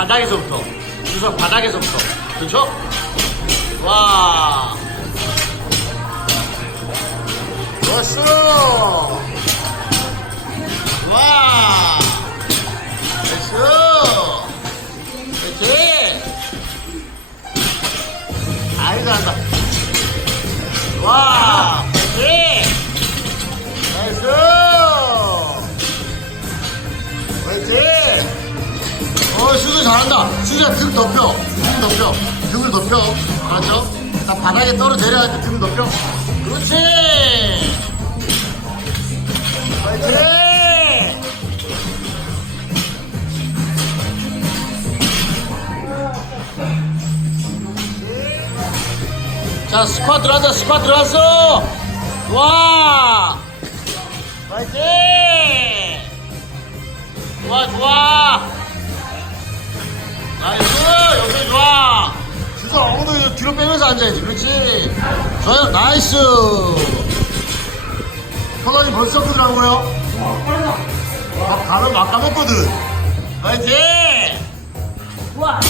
바닥에서부터. 주석 바닥에서부터. 그렇죠? 와. 좋았어. 와. 됐어. 그렇지. 아이 잘한다. 와. 그렇지. 나이스. 그렇지. 어, 수수 잘한다. 수수야 등 덮여. 등 덮여. 등을 덮여. 알았죠? 자, 바닥에 떨어내려야 돼. 등 덮여. 그렇지. 그렇지. 자, 스쿼트 들어왔다. 스쿼트 들어왔어. 와. 파이팅! 좋아, 좋아. 앉아야지. 그렇지. 좋아요. 나이스! 컬러님 벌써 끄더라고요. 아, 가면 막 까먹거든. 파이팅! 우와.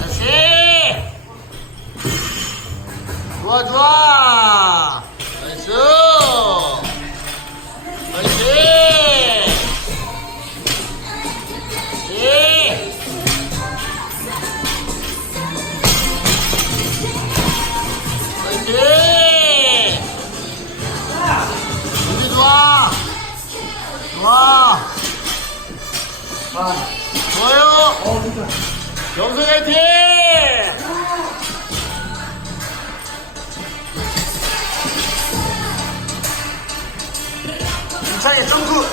다시! 좋아, 좋아! 준비 좋아! 좋아! 아, 좋아요! 영석 화이팅! 힘차게 점프!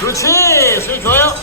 그렇지! 수익 좋아요!